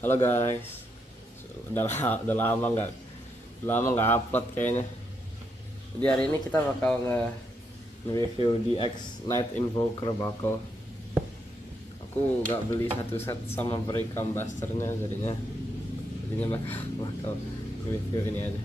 Halo guys, udah lama nggak upload kayaknya. Jadi hari ini kita bakal nge-review DX Night Invoker Buckle. Aku nggak beli satu set sama Breakam Busternya, jadinya bakal review ini aja.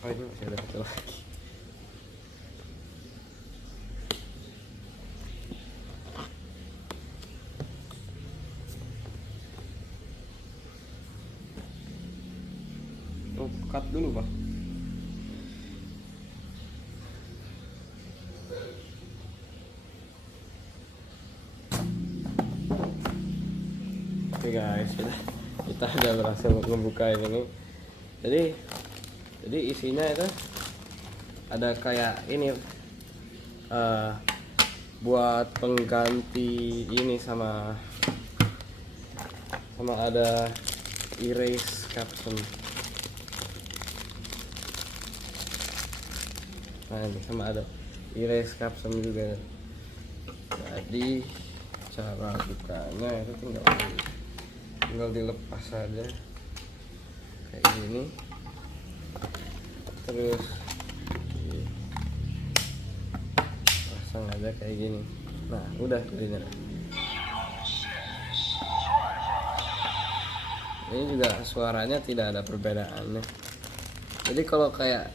Oh ini masih ada satu lagi. Oh, cut dulu pak. Oke guys, kita udah berhasil membuka ini. Jadi isinya itu ada kayak ini buat pengganti ini sama ada erase caption. Nah ini sama ada erase caption juga. Jadi cara bukanya itu tinggal dilepas aja kayak gini, terus pasang aja kayak gini. Nah udah jadinya. Ini juga suaranya tidak ada perbedaannya. Jadi kalau kayak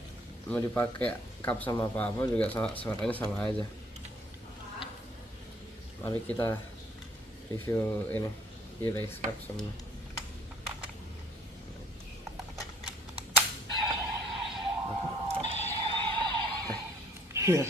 mau dipakai cup sama apa juga suaranya sama aja. Mari kita review ini erase captionnya. Oke.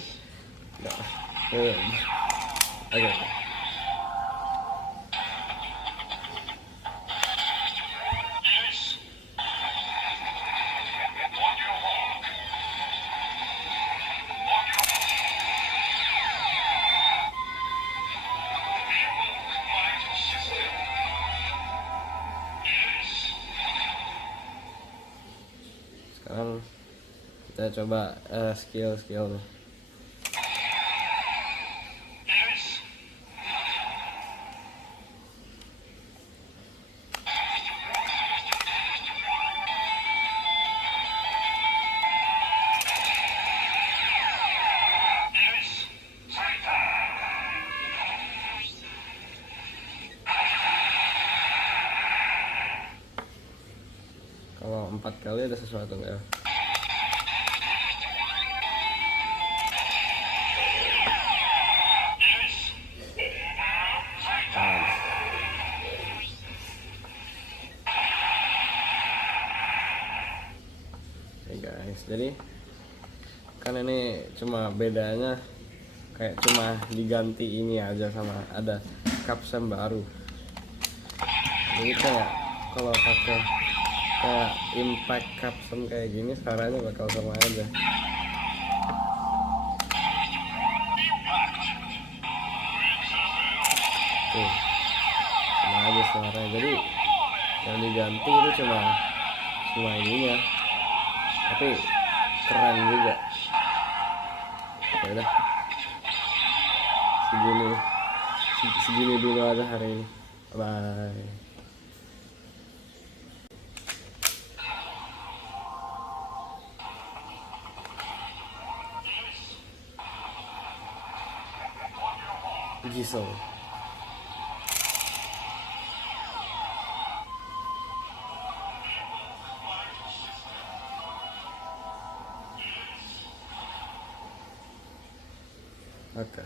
Sekarang kita coba skill nih. Kalau 4 kali ada sesuatu nggak ya? Oke guys, jadi kan ini cuma bedanya kayak cuma diganti ini aja sama ada caption baru. Jadi kayak kalau pakai kayak impact caption kayak gini suaranya bakal sama aja. Tuh, sama aja suaranya. Jadi yang diganti itu cuma ininya, tapi keren juga. Ya udah, segini dulu aja hari ini. Bye. Gisel. Oke.